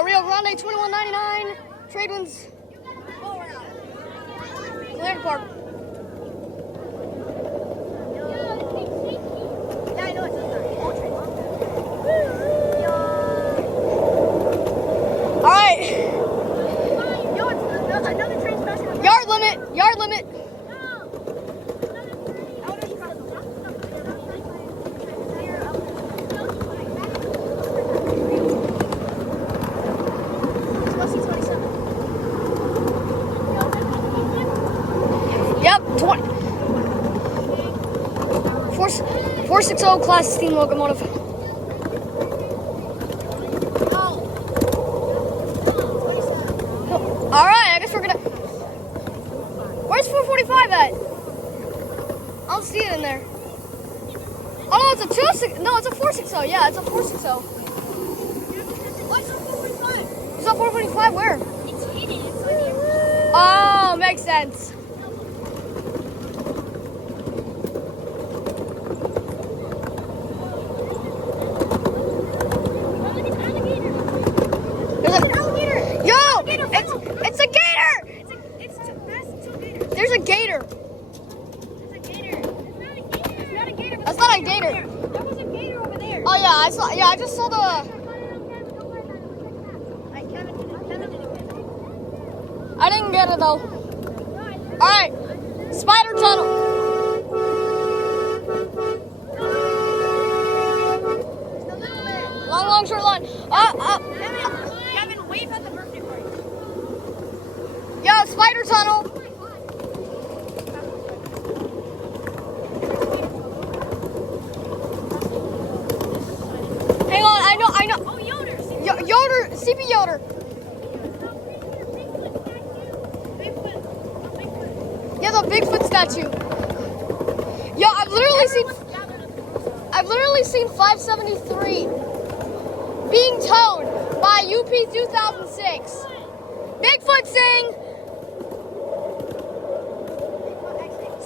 Rio Grande, $21.99. Tradewinds. Clear Park. All right. Yard limit. Yard limit. Yep, 460 class steam locomotive. All right, I guess we're gonna. Where's 445 at? I don't see it in there. Oh no, it's a 26. No, it's a 460. Yeah, it's a 460. What's on 445? It's on 445. Where? It's hidden. It's on here. Oh, makes sense. It's a gator! There's a gator. It's a gator. It's not a gator. It's not a gator. That's not a gator. There was a gator over there. Oh yeah, I saw. Yeah, I just saw the. I didn't get it though. All right, spider tunnel. Long, short line. Kevin, wave at the birthday party. Yeah, spider tunnel. Hang on, I know. Oh, Yoder. Yoder, CP Yoder. Yeah, the Bigfoot statue. Yo, I've literally seen 573 being towed by UP 2006. Bigfoot sing.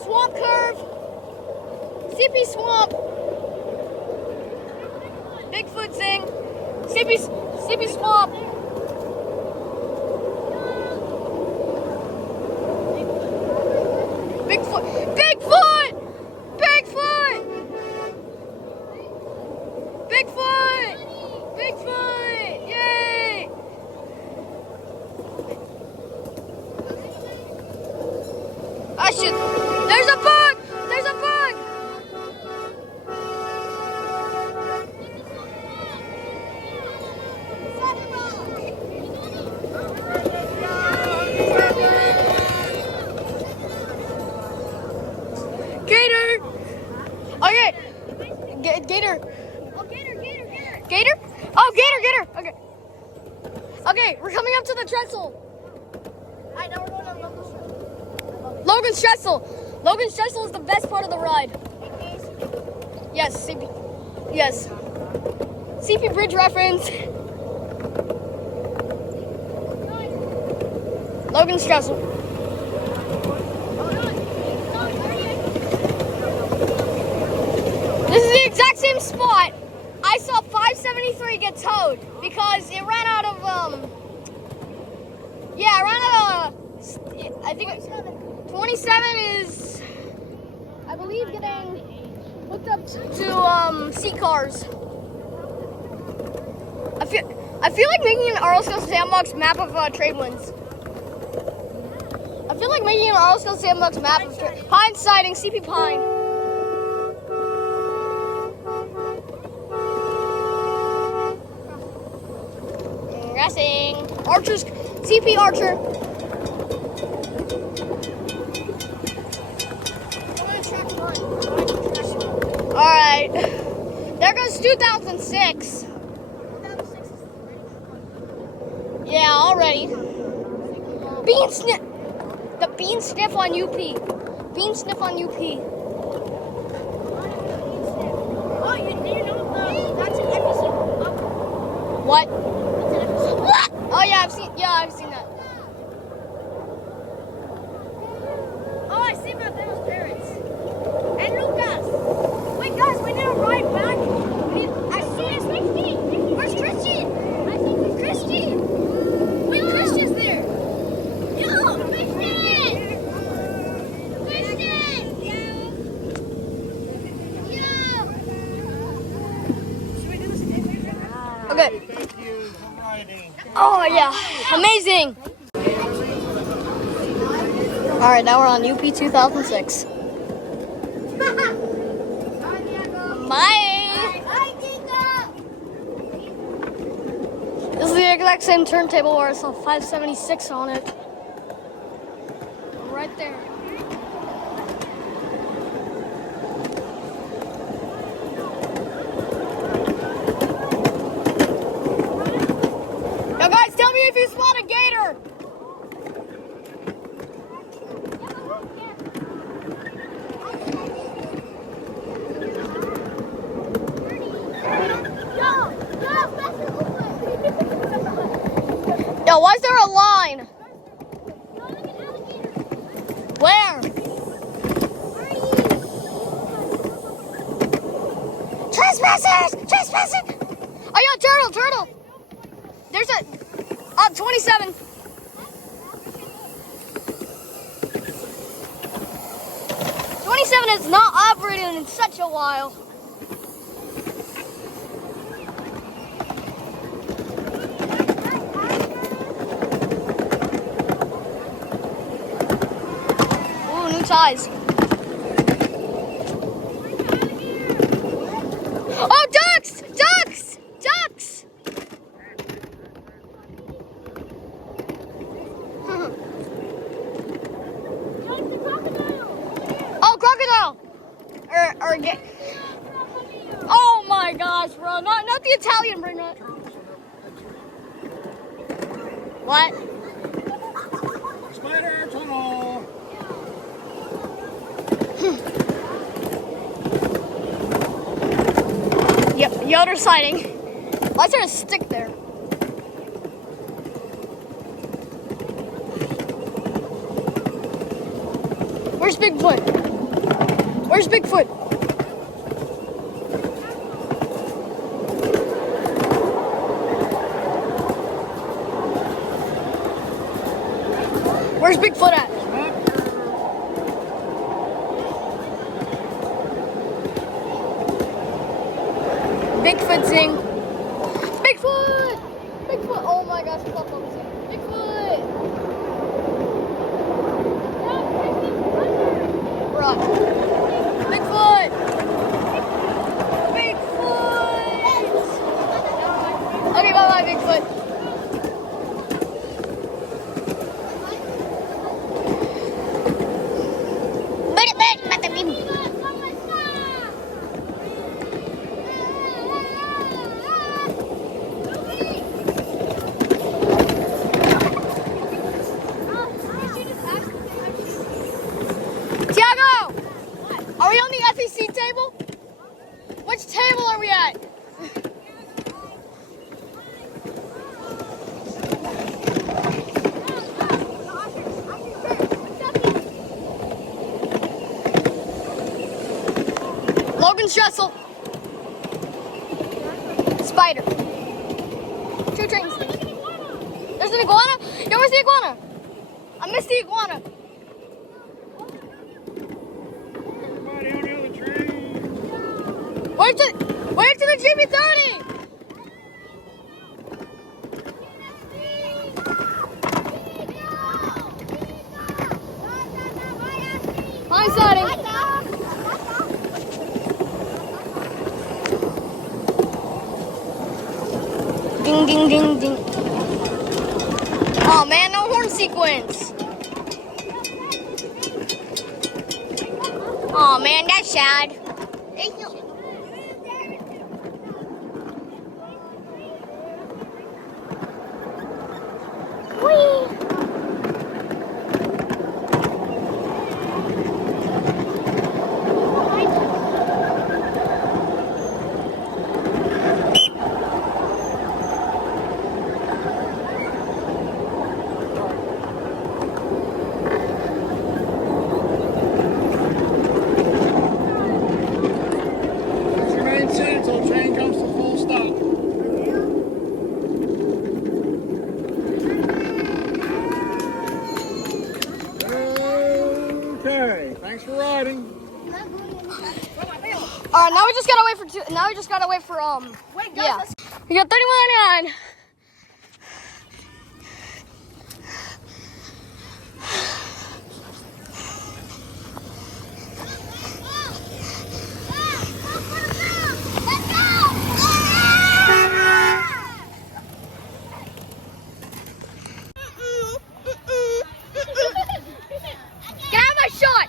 Swamp curve. CP swamp. Bigfoot sing. CP swamp. Bigfoot. Bigfoot. Bigfoot. Bigfoot. Bigfoot. Yay. I should. There's a bug. There's a bug. Gator! Okay. Gator. Oh, gator. Gator? Oh, gator. Okay. Okay, we're coming up to the trestle. I know we're going on Logan's trestle. Logan's trestle is the best part of the ride. Yes, CP. Yes. CP bridge reference. Logan's trestle. This is the exact same spot I saw 573 get towed because it ran out of I think 27 is I believe getting hooked up to seat cars. I feel like making an RLScale sandbox map of Tradewinds. I feel like making an RLScale sandbox map of Pine sighting, CP Pine. Racing. Archers, CP Archer. Alright. There goes 2006. Yeah, already. Bean sniff. The bean sniff on UP. Bean sniff on UP. Oh, you know that's an episode. What? That's an episode. What? Oh yeah, I've seen that. Oh, I see about Bill's parents. And Lucas. Wait, guys, we need to ride back. I see Christy. Where's Christy? I think it's Christy. Okay. Thank you for riding. Oh yeah, amazing. All right, now we're on UP 2006. Bye. This is the exact same turntable where I saw 576 on it. Right there. Now guys, tell me if you spot a gator. Yo, why is there a line? Where? Trespassers! Trespassing! Oh, yeah, turtle! There's a 27. Has not operated in such a while. Ooh, new ties. Oh, ducks! Ducks! Ducks! Oh, crocodile! Oh my gosh, bro! Not the Italian bring that. What? Spider tunnel. Yep, Yoder sighting. Why is there a stick there? Where's Bigfoot? Where's Bigfoot? Where's Bigfoot at? Bigfoot zing. Bigfoot! Bigfoot! Oh my gosh, stop focusing. Bigfoot! Run. Bigfoot! Bigfoot! Okay, bye-bye, Bigfoot. Tiago! Are we on the FEC table? Which table are we at? Logan Stressel. Spider. 2 trains. There's an iguana? Yo, where's the iguana? I missed the iguana. Everybody on the other train. Where's the GB30? Hi, sighting. Ding, ding, ding, ding. Oh man, no horn sequence. Oh man, that's sad. Whee! Remain seated until the train comes to full stop. Okay, thanks for riding. All right, now we just gotta wait for Wait, guys, yeah. let's You got 31.99. Get out of my shot!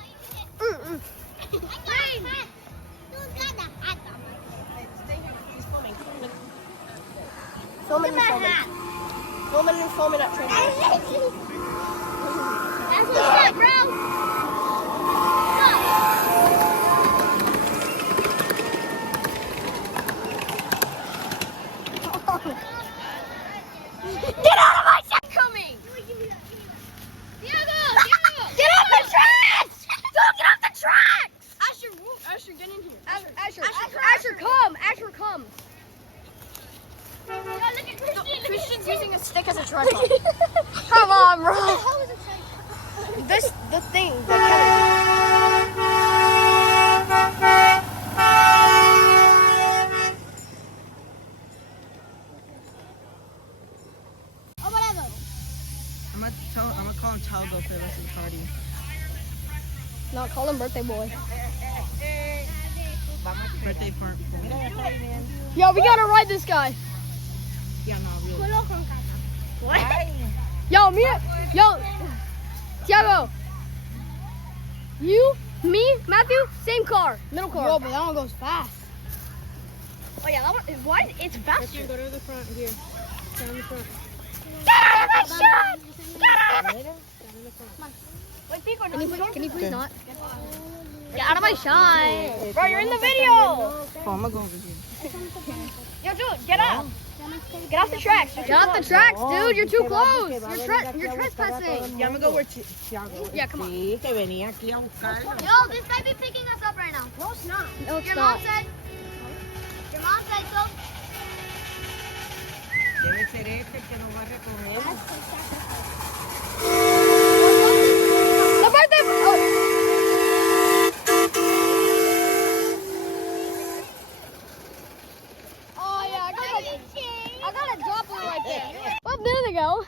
Filming and filming. Filming and filming at Tradewinds. That's what's up, bro. Get out of my shot! Coming! Diego! Get off the tracks! Don't get off the tracks! Asher, get in here. Asher, come! Asher, come! Yo, look at Christian. Christian's using a stick as a tripod. Come on, bro. How is it The thing, the Kelly. Oh, whatever. I'm gonna call him Talgo for the rest of the party. No, call him birthday boy. Birthday party. Yo, we gotta ride this guy. Yeah, no, really. What? Yo, Tiago. You, me, Matthew, same car, middle car. Yo, but that one goes fast. Oh yeah, that one. Why? It's faster. Go to the front here. Stand in the front. Get out of my shot! Get out of my. Stand in the front. Can you please not? Get out of my shot, bro. You're in the video. Oh, I'm gonna go over here. Yo, dude, get up. Get off the tracks. Get off the tracks, dude. You're too close. You're trespassing. Yeah, I'm gonna go where Tiago. Yeah, come on. Sí, que venía aquí a buscar. Yo, this might be picking us up right now. No, it's not. No, it's Your not. mom said so. Debe ser este que nos va a recoger. The birthday. Oh yeah, I got a droplet right there. A minute ago.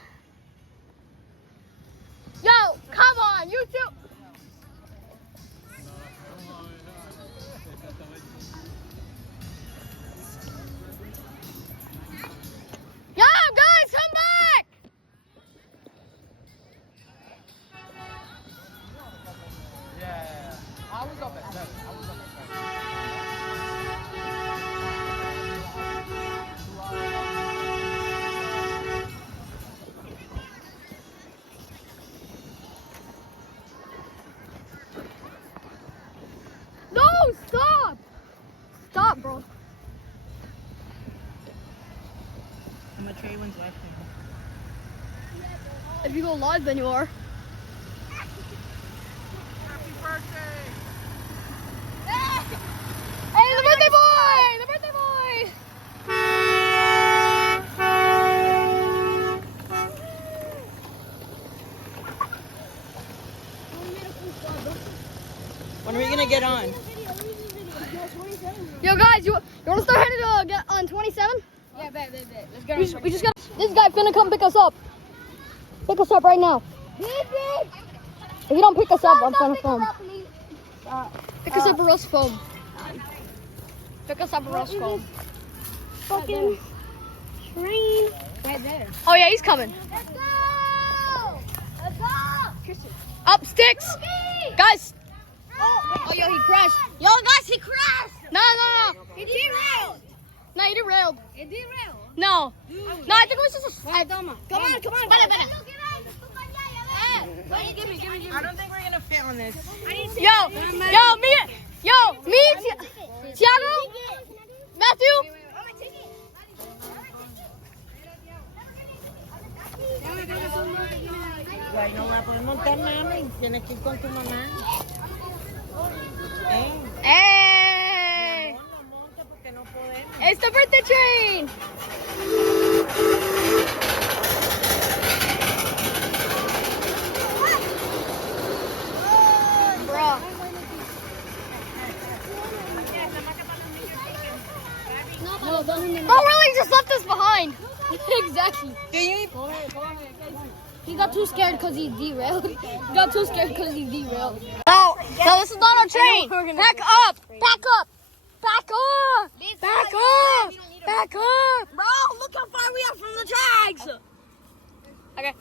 Yo, come on, you two. Yo, guys, come back! Yeah. I was up at 7. No, stop! Stop, bro. I'm a Tradewinds left hand. If you go live, then you are. Happy birthday! Hey, the birthday boy! The birthday boy! When are we gonna get on? Yo, guys, you want to start headed to get on 27? Yeah, bet. Let's get We just got. This guy finna come pick us up. Pick us up right now. If you don't pick us up, I'm gonna film. Pick us up a roast foam. Pick us up a roast foam. Fucking train. Right there. Oh yeah, he's coming. Let's go! Let's go! Up sticks, guys. Oh, yo, he crashed. Yo, guys, he crashed. No. He derailed. No, he derailed. It derailed. No, I think it was just a. Come on. Vale. Give me. I don't think we're gonna fit on this. Yo, me, Tiago, Matthew. Ay, no la podemos montar, mami. Tienes que ir con tu mamá. Hey, No monta porque no podemos. it's the birthday train. Bro. Oh, really? Just left us Exactly. Can you? He got too scared because he derailed. He got too scared because he derailed. No, this is not our train. Back up. Back up. Back up. Back up. Back up. Bro, look how far we are from the tracks. Okay.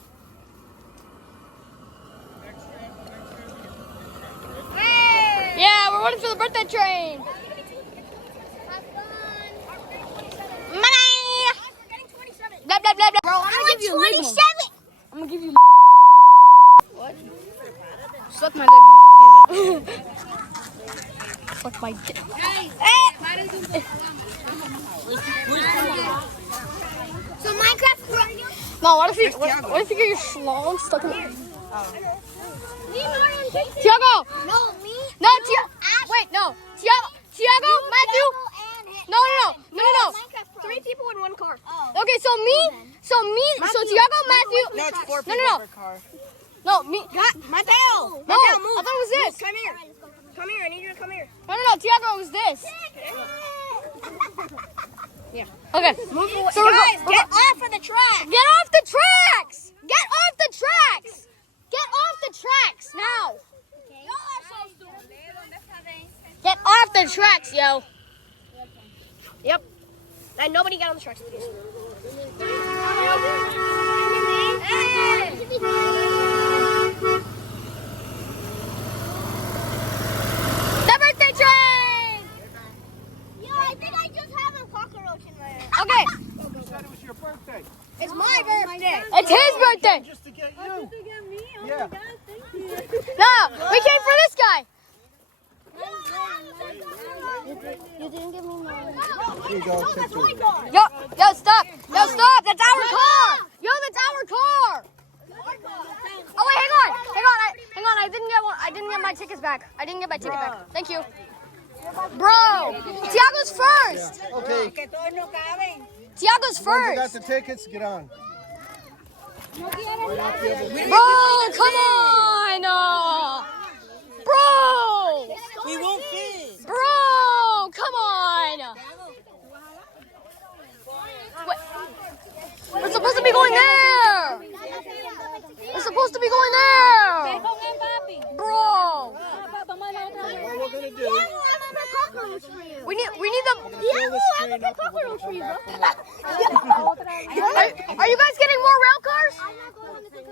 Yeah, we're waiting for the birthday train. Money. Blah, blah, blah, blah. Bro, I'm gonna give you 27. I'm gonna give you. What? Suck my dick. Suck my dick. So Minecraft. No, what if you get your schlong stuck in it? Tiago! No, me. No, wait, no. Tiago, Matthew. No. 3 people in 1 car. Okay, so Tiago, Matthew. No, it's 4 people No. per car. No, me. Mateo. No, I thought it was this. Come here. Come here. I need you to come here. No, Tiago, it was this. Yeah. Okay. So Guys, get off of the track. Get off the tracks! Get off the tracks! Get off the tracks now! Get off the tracks, yo! Yep. And nobody get on the tracks, please. The birthday train! Yo, I think I just have a cockroach in my ear. Okay, You said it was your birthday. It's my birthday. it's his birthday! Just to get you. Yeah. No, we came for this guy! You didn't give me mine. Here you go. Take two. Yo, stop! Yo, stop! That's our car! Yo, that's our car! Oh wait, hang on! I didn't get my tickets back. Thank you. Bro, Tiago's first! Okay. Tiago's Once you got first! the tickets, get on. Bro, come on! Bro! We won't fit. Bro, come on! Wait. We're supposed to be going there! We're supposed to be going there! Bro! What we're gonna do? We need them. Cockroach for you, bro. Are you guys getting more rail cars?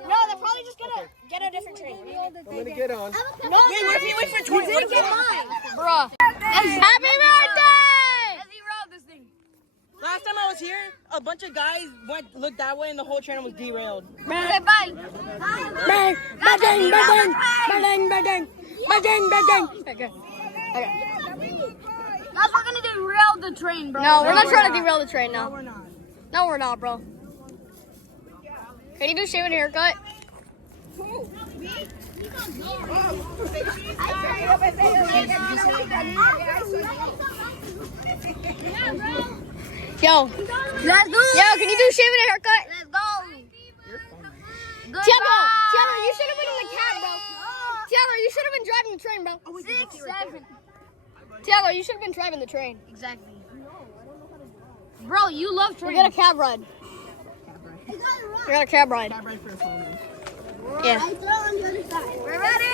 No, they're probably just gonna get a different train. I'm gonna get on. No, wait, what if you wait for 20? What if you mine? Bruh. Happy birthday! Last time I was here, a bunch of guys looked that way and the whole train was derailed. Okay, bye. Bang, bang, bang, bang, bang, bang, bang. Okay. Guys, we're gonna derail the train, bro. No, we're not trying to derail the train now. No, we're not, bro. Can you do shave and haircut? Yo, can you do shave and haircut? Let's go. Tiago, you should have been in the cab, bro. Tiago, you should have been driving the train, bro. 6, 7. Tiago, you should have been driving the train. Exactly. Bro, you love We trains. got a cab ride. We got a cab ride. Yeah. We're ready.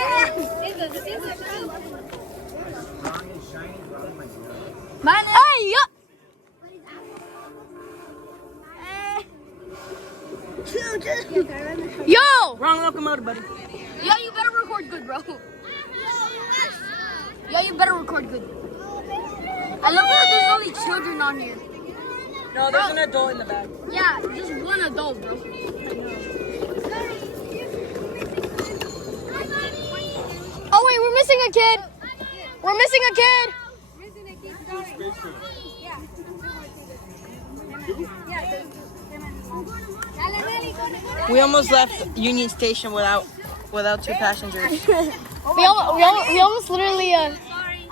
Hey, yo! Yo! Wrong locomotive, buddy. Yo, you better record good, bro. Yo, you better record good. I love how there's only children on here. No, there's an adult in the back. Yeah, just one adult, bro. Oh wait, we're missing a kid. We're missing a kid. We almost left Union Station without 2 passengers. We almost literally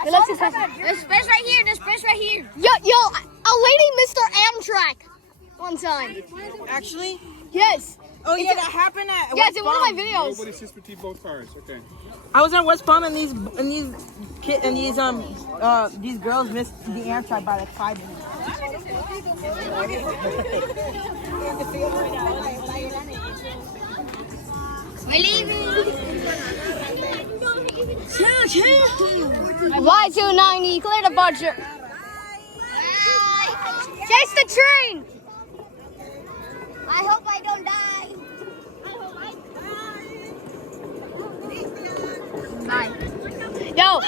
we left 2 passengers. There's space right here. There's space right here. Yo, a lady missed our Amtrak one time. Actually? Yes. Oh yeah, that happened at Yeah, West it's in one of my Palm. videos. Nobody sits between both cars. Okay. I was at West Palm and these girls missed the Amtrak by like 5 minutes. We're leaving. Y290, clear the budget. Chase the train. I hope I don't die. Bye. Yo.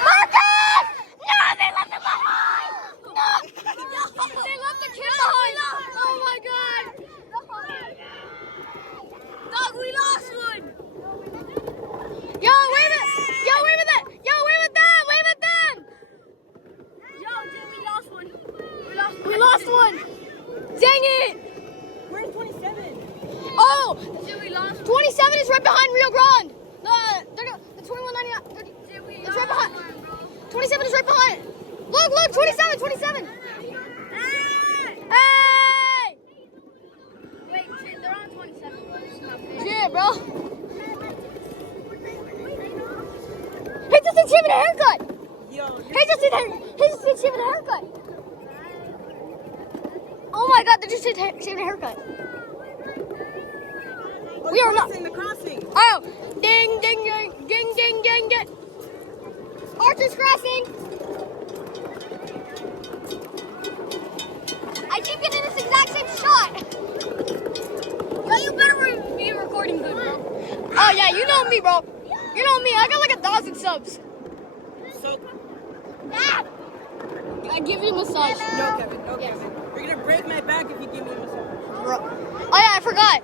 Marcus! No, they left him behind! No! They left the kid behind. Oh my god. Dog, we lost one! Yo, wave it. Yo, wave at that. Yo, wave at them. Wave at them. Yo, dude, we lost one. We lost one. Dang it. Where's 27? Oh, Dude, we lost 27 is right behind Rio Grande. The 2199. It's right behind. 27 is right behind. Look, 27, 27. Hey! Wait, shit, they're on 27. Shit, bro. Hey, just achieving a haircut. Yo, Hey, just achieving a haircut. Oh my god, they're just achieving a haircut. We are not. the crossing. Oh, ding, ding, ding, ding, ding, ding, ding. Archer's crossing. I keep getting this exact same shot. Yo, you better be recording good, bro. Oh yeah, you know me, bro. You know me. I got like 1,000 subs. So, I give you a massage. no, Kevin, no, Kevin. You're gonna break my back if you give me a massage. Bro. Oh yeah, I forgot.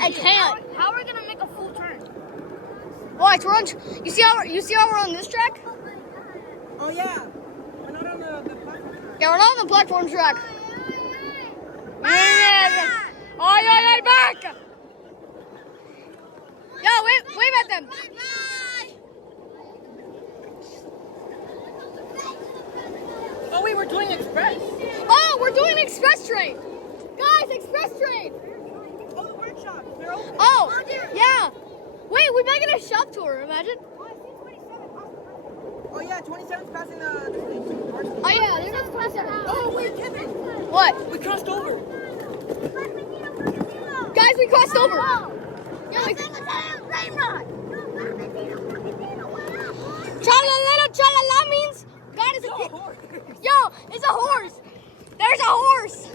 I can't. How are we gonna make a full turn? Watch, we're on. You see how we're on this track? Oh, yeah. We're not on the platform. Yeah, we're not on the platform track. Ay, back! Yo, wave at them. Oh, wait, we're doing express. Oh, we're doing express train. Guys, express train. Oh, the workshop. They're open. Oh, yeah. Wait, we might get a shop tour, imagine. Oh, yeah, 27's passing the Oh, yeah, there's no 27. Oh, wait, Kevin. What? We crossed over. Guys, we crossed over. Yeah, Tra-la-la means God is a horse. Yo, it's a horse. There's a horse.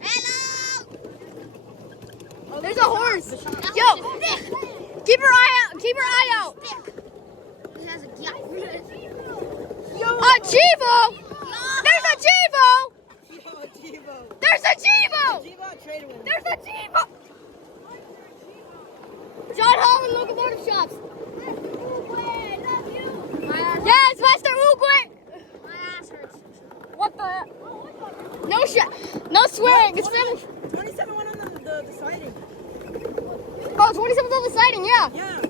Hello! There's a horse. Yo, keep your eye out. Keep your eye out. It has a gap. A Chivo. There's a Chivo. Yo, Jivo. There's a Chivo. Jivo at Tradewinds. There's a Chivo. John Holland locomotive shops. Yes, Master Uguay. My ass hurts. What the? No shit. No swearing. It's family. 27 went on the siding. Oh, 27's on the siding, yeah. Yeah.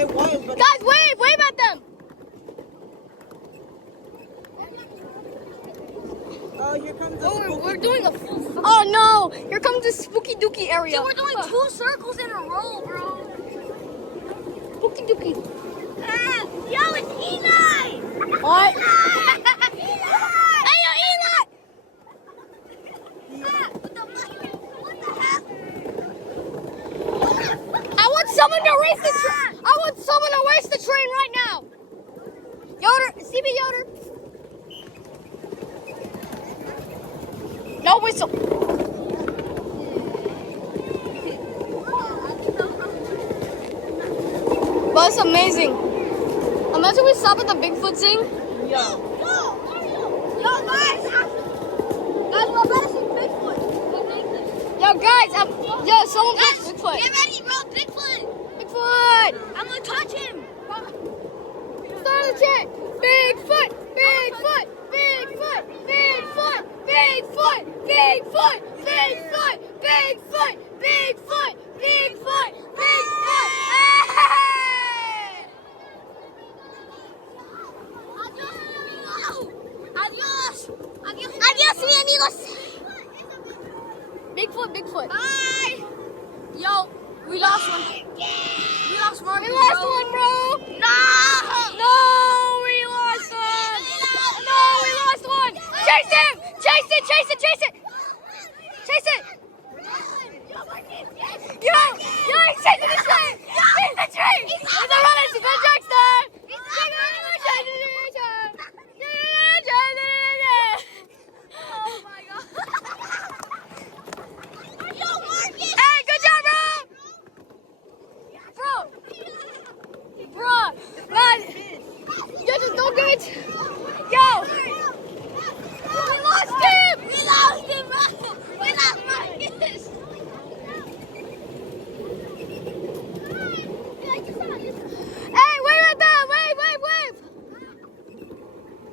It was, but... Guys, wave at them. Oh, here comes the... We're doing a full. Oh no, here comes the spooky dookie area. Dude, we're doing 2 circles in a row, bro. Spooky dookie. Yo, it's Eli! What? Eli! Hey, yo, Eli! What the heck? I want someone to race the train. I want someone to race the train right now. Yoder, CB Yoder. No whistle. Well, it's amazing. Imagine we stop at the Bigfoot thing. Yo, guys! Guys, we're about to see Bigfoot. Yo, guys, someone Guys, touched Bigfoot. get ready, bro. Bigfoot. Bigfoot. I'm gonna touch him. Start the chant. Bigfoot, Bigfoot, Bigfoot, Bigfoot, Bigfoot, Bigfoot, Bigfoot, Bigfoot, Bigfoot, Bigfoot, Bigfoot. Adiós. Adiós, mi amigos. Bigfoot. Bye. Yo, we lost one. We lost one. We lost one, bro. No. No, we lost one. No, we lost one. Chase him! Chase it! Chase it! Chase it! Chase it! Yo! Yo! He's chasing the tree! He's the tree! He's the runner! He's the Jackson! Oh my god. Yo, Marcus! Hey, good job, bro! Bro! Man! You just don't give it! Yo! We lost him! We lost him, bro! We lost Marcus! Hey, wait right there! Wait!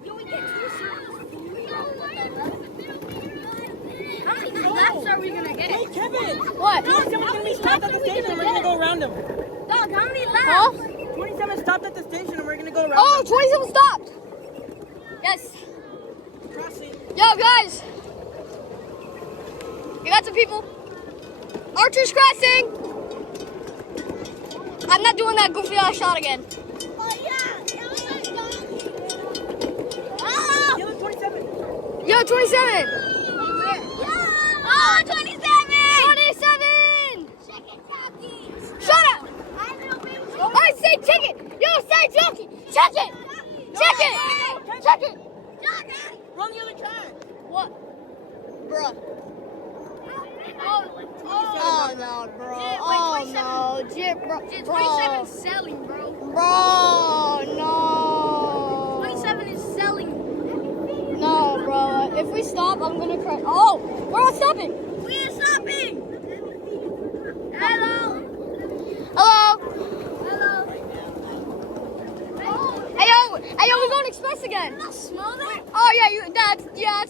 Yo, we get 2 How many laps are we gonna get? Hey, Kevin! What? 27's gonna be stopped at the station and we're gonna go around him. Dog, how many laps? Huh? 27 stopped at the station and we're gonna go around Oh, him. 27 stopped! Yes. Crossing. Yo, guys! You got some people. Archer's crossing! I'm not doing that goofy ass shot again. Oh, yeah! Yellow 27. Yo, 27! Oh, 27! 27! Shut up! I say check it! Yo, say check it! Check it! Check it! Check it! Run the other track. What? Bruh. Oh no, bro. Oh no. Jip, bro. 27 is selling, bro. Bro, no. 27 is selling. No, bro. If we stop, I'm gonna cry. Oh, we're not stopping. We are stopping. Hello. Hello. Hello. Hey yo, we're going express again. Not smell that? Oh yeah, that's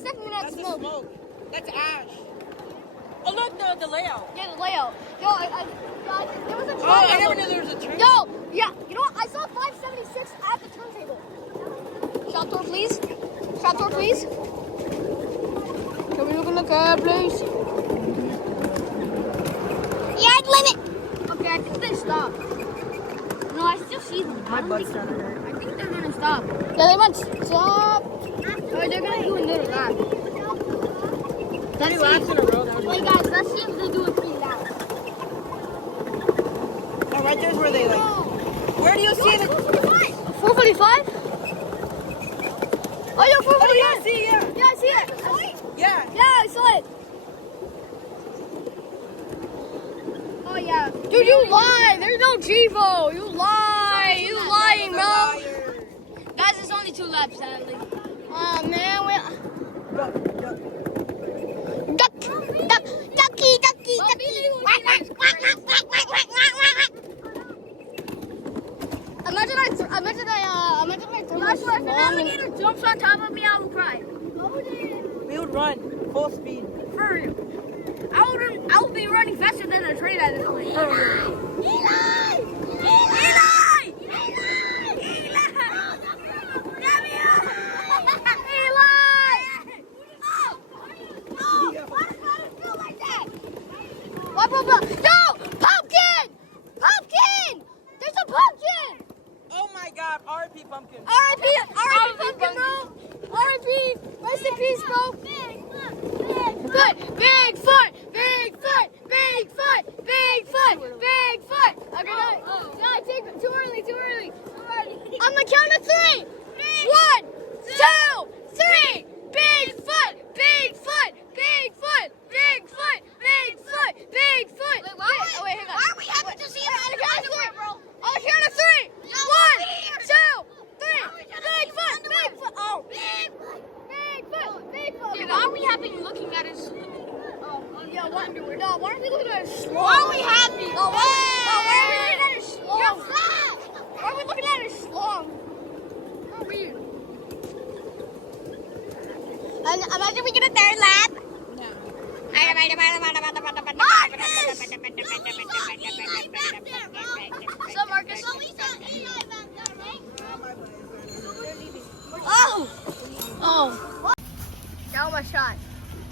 definitely not That's the smoke. smoke. That's ash. Oh look, the layout. Yeah, the layout. Yo, there was a Oh, train. I never knew there was a train. Yo, yeah, you know what? I saw 576 at the turntable. Shop door, please. Shop door, please. Can we look in the cab, please? Yeah, limit. Okay, I think they stopped. No, I still see them. My butt's trying to hurt. I think they're gonna stop. Yeah, they might stop. Or they're gonna do another lap. 3 laps in a row. That was Wait, guys, let's see if they do a 3 laps. Oh, right there's where they like. Where do you see the? 445? Oh, yo, 445. Oh, yeah, I see, yeah. Yeah, I see it. Yeah. Yeah, I saw it. Oh, yeah. Dude, you lie. There's no Chivo. You lie. You lying, bro. Guys, it's only 2 laps, sadly. Oh, man. Ducky, ducky, ducky. Imagine I threw my Joshua, if an long alligator jumps on top of me, I will cry. We would run full speed. For real. I will be running faster than a train at this point. For real. Eli! What? Yo! Pumpkin! Pumpkin! There's a pumpkin! Oh my God, R.I.P. Pumpkin. R.I.P. Pumpkin, bro! R.I.P. Rest in peace, bro! Bigfoot! Bigfoot! Bigfoot! Bigfoot! Bigfoot! Bigfoot! Okay, no, too early. On the count of 3! 1, 2, 3! Bigfoot! Bigfoot! Bigfoot! Bigfoot! Bigfoot! Bigfoot! Wait, hang on. Why are we happy to see him in the underwear, bro? On the count of 3! 1, 2, 3! Bigfoot! Bigfoot! Oh! Bigfoot! Bigfoot! Dude, why are we happy looking at his... Yeah, why aren't we looking at his slow? Why are we happy? Why are we looking at his slow? Why are we looking at his slow? Weird. And imagine we get a 3rd lap. What's up, Marcus? Oh! That was my shot.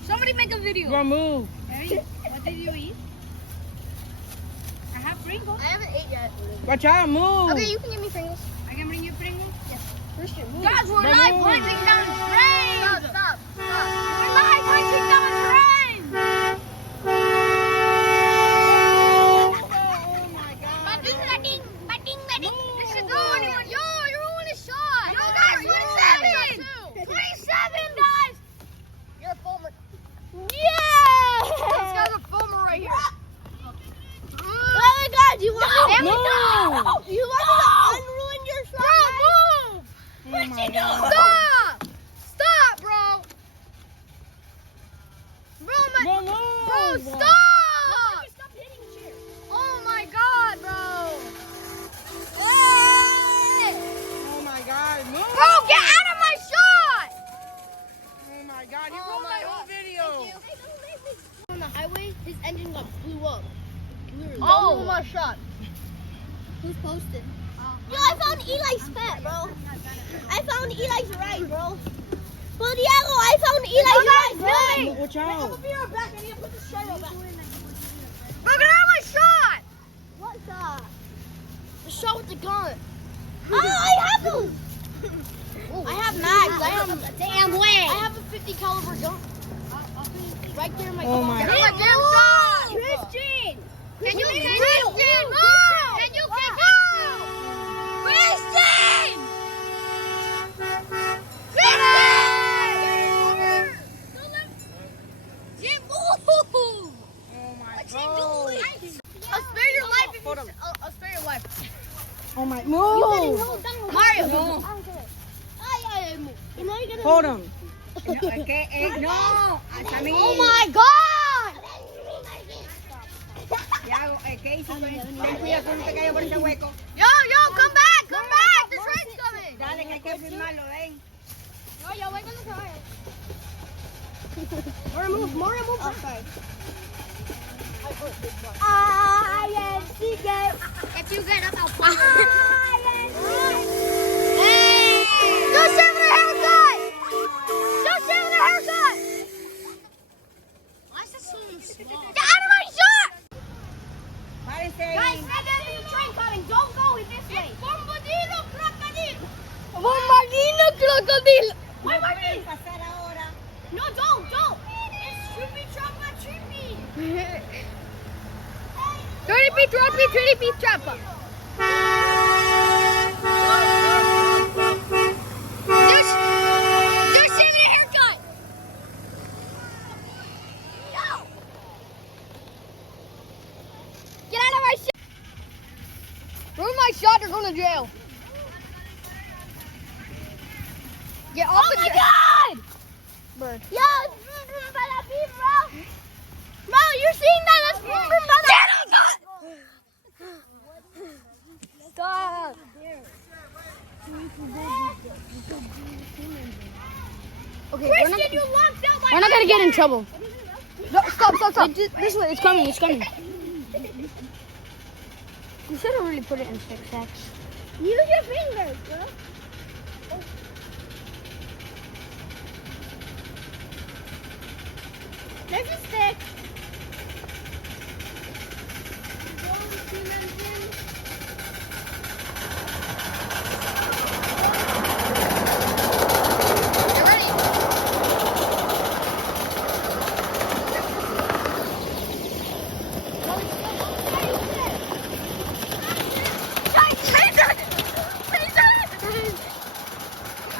Somebody make a video. You wanna move? Ready? What did you eat? I have Pringles. I haven't ate yet. Watch out, move. Okay, you can give me Pringles. I can bring you Pringles. Yes. Christian, move. Guys, we're Then live move. blazing down the train. Stop. stop! Oh my god, bro. Oh my God, move! Bro, get out of my shot! Oh my God, you Oh ruined my my whole God. video. On the highway, his engine got blew up. Literally. Oh my shot. Who's posted? Yo, I found Eli's pet, bro. I found Eli's ride, bro. Bro, Diego, I found Eli's ride, bro. Watch out. Be right back. I need to put the shirt on back. Bro, get out of my shot! What's that? The shot with the gun. Oh, I have those. I have mags. I have damn way. I have a 50 caliber gun. Right there in my Oh car. my Get out of my damn shot! Christian! Can you Christian, move! Can you kick out? Christian! Jim, move! Oh my God. I'll spare your life if Hold you... on. I'll spare your life. Oh my, move! Mario! No. You know you're gonna Hold him. No, hasta mí. Oh my god! ¿Qué hizo? Ten cuidado que no te caiga por ese hueco. Yo, come back! Come back! The train's coming! Dale, que hay que firmarlo, ven. Yo, wait on the car. Mario move. Okay. If you get up, I'll pull you. Hey! Just shave the haircut! Just shave the haircut! Why is this so small? Get out of my shot! Párense Guys, ahí. there's a train coming. Don't go this way. Bombardino crocodile. Bombardino crocodile! Why, Pueden pasar ahora. No, don't. It's trippy, choppa, trippy. 30 feet, 30 feet, 30 feet, chopper. Just shave the haircut! No. Get out of my shot! Ruin my shot, you're going to jail. Get off the God! bird. Yo, it's para mí, bro. Bro, you're seeing that? That's Stop! Okay, Christian, you locked out my we're not gonna get in trouble. No, stop. This way, it's coming. You should have really put it in 6X. Use your fingers, bro. There's a stick. Get ready.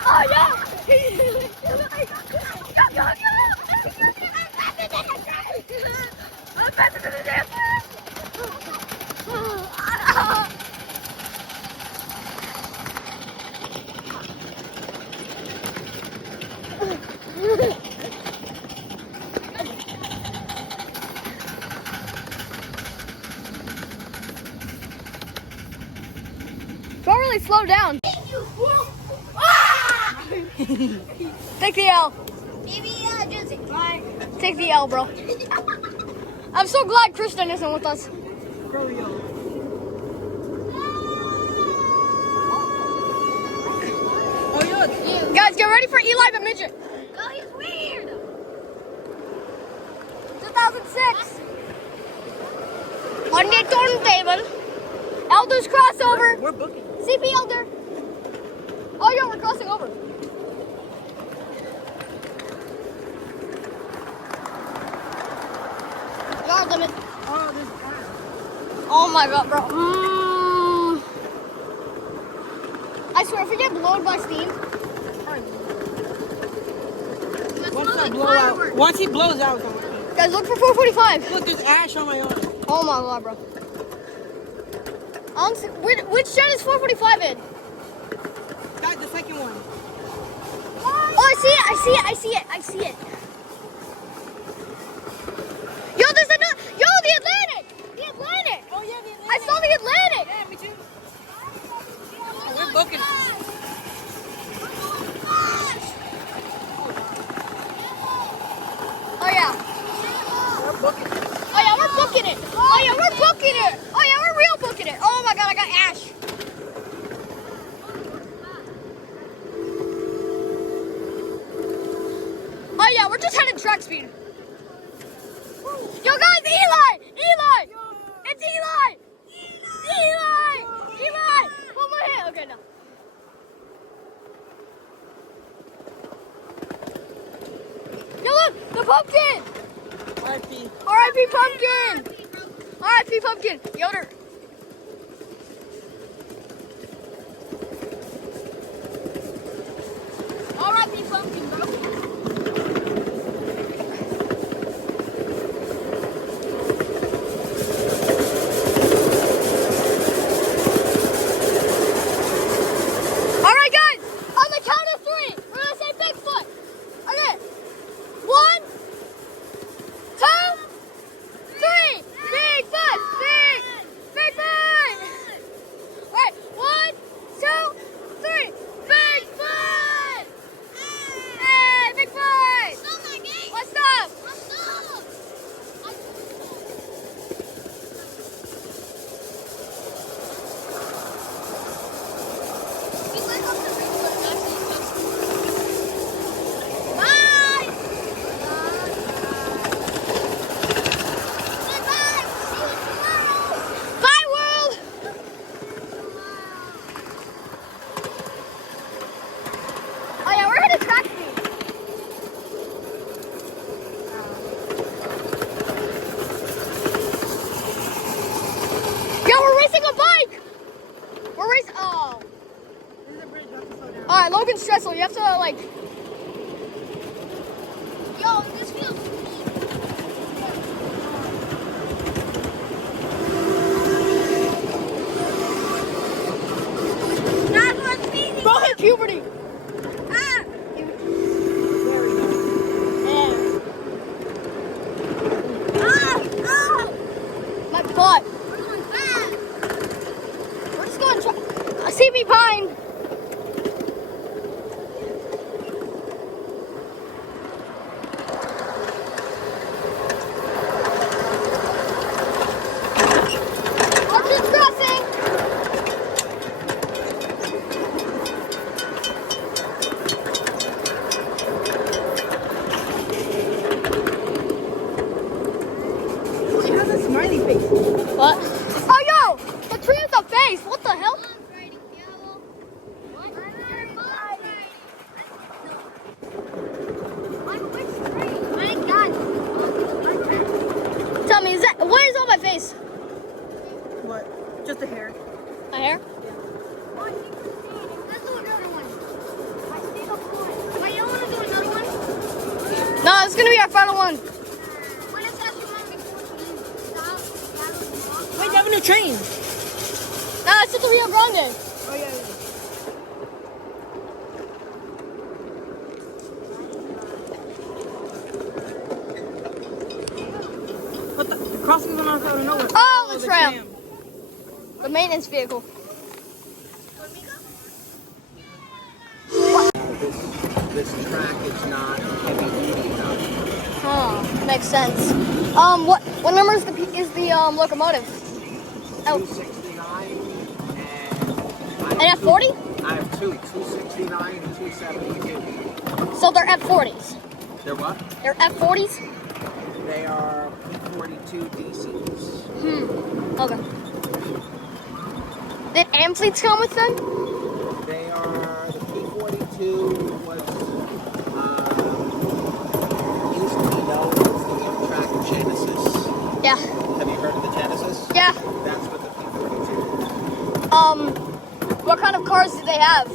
Oh, yeah. Don't really slow down. Take the L. Take the L, bro. I'm so glad Kristen isn't with us. Oh, yo, it's you. Guys, get ready for Eli the Midget. Oh, he's weird. 2006. On the turntable. Elder's crossover. We're booking. CP Elder. Oh, yo, we're crossing over. Yard limit. Oh, this car. Oh my god, bro. I swear, if we get blown by steam. Once he blows out, it's over. Guys, look for 445. Look, there's ash on my arm. Oh my god, bro. Which shed is 445 in? That, the second one. Oh, I see it. Yo, there's booking this. Oh yeah, we're booking it. Oh yeah, we're booking it. Oh yeah, we're real booking it. Oh my god, I got Ash. Oh yeah, we're just heading track speed. Yo guys, Eli! Eli! It's Eli! Eli! Eli! One more hit. Okay, no. Yo look, the pumpkin! RIP. R.I.P. Pumpkin! R.I.P. Pumpkin! Yoder. R.I.P. Pumpkin, bro. Alright guys, on the count of 3, we're gonna say Bigfoot. Okay. 1, 2, 3. Bigfoot! Bigfoot! Alright, 1, 2, 3. Bigfoot! Hey, Bigfoot! What's up? Bye! Bye, world! Oh yeah, we're headed track speed. Yo, we're racing a bike! We're racing. Oh. Alright, Logan's stressful. You have to, like. Yo, this feels. That's what's speeding. Bro hit puberty. Ah! Yeah. Ah! My butt. We're going fast. We're just going. CB Pine. Hutchins Crossing. She has a smiley face. What? Oh, yo! The tree with the face! What the hell? Tell me, what is on my face? What? Just a hair. My hair? No, it's gonna be our final one. Wait, they have a new train. No, it's at the Rio Grande. Oh, yeah. What the crossing's on the nowhere. Oh, the tram. tram. The maintenance vehicle. This track is not heavy duty enough. Huh, makes sense. What number is the locomotive? Oh, 269 and at 40? I have 269 and 272. So they're F40s. They're what? They're F40s? They are P42 DCs. Okay. Did amphitheats come with them? They are, the P42 was used to be known as the Amtrak Genesis. Yeah. Have you heard of the Genesis? Yeah. That's what the P42 is. What kind of cars do they have?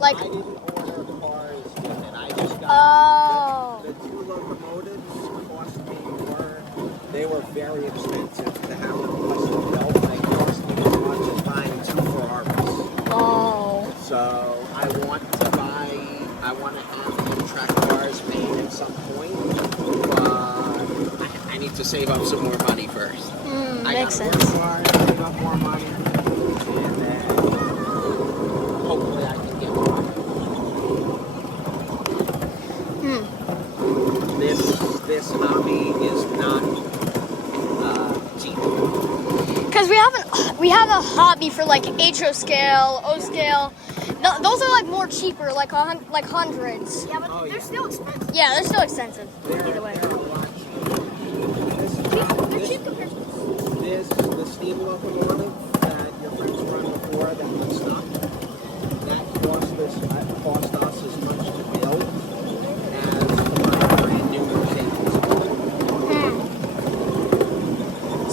Like, I didn't order cars with it. I just got oh. the two locomotives cost me more. They were very expensive to have them custom built. They cost me as much as buying two Ferraris. Oh. So I want to have Amtrak cars made at some point. I need to save up some more money first. I Makes gotta sense. work hard, save up more money, and then hopefully I can get one. This hobby is not we have a hobby for like HO scale, O scale. No, those are like more cheaper, like hundreds. Yeah, but they're still expensive. Yeah, they're still expensive. Either way. They're a lot cheaper. They're cheap compared to This, the steam locomotive that your friends run before that was stuck, that cost us as much to build as to buy a brand new Mercedes.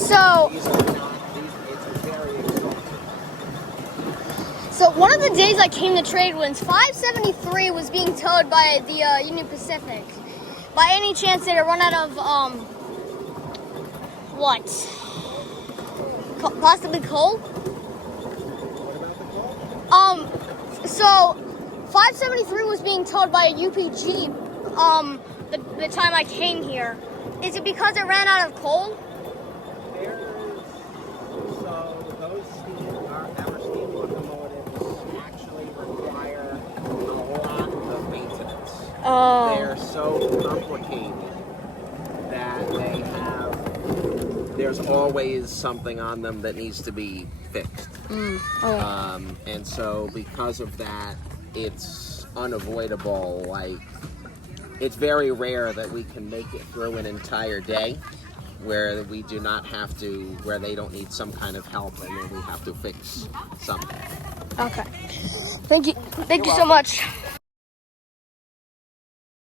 So, These are not, it's very expensive. so one of the days I came to Tradewinds, 573 was being towed by the Union Pacific. By any chance, did it run out of what? Possibly coal? What about the coal? So 573 was being towed by a UPG the time I came here. Is it because it ran out of coal? Those our steam locomotives actually require a lot of maintenance. Oh. They're so complicated that there's always something on them that needs to be fixed. And so because of that, it's unavoidable. Like, it's very rare that we can make it through an entire day where we do not have to, where they don't need some kind of help and then we have to fix something. Okay. Thank you so much.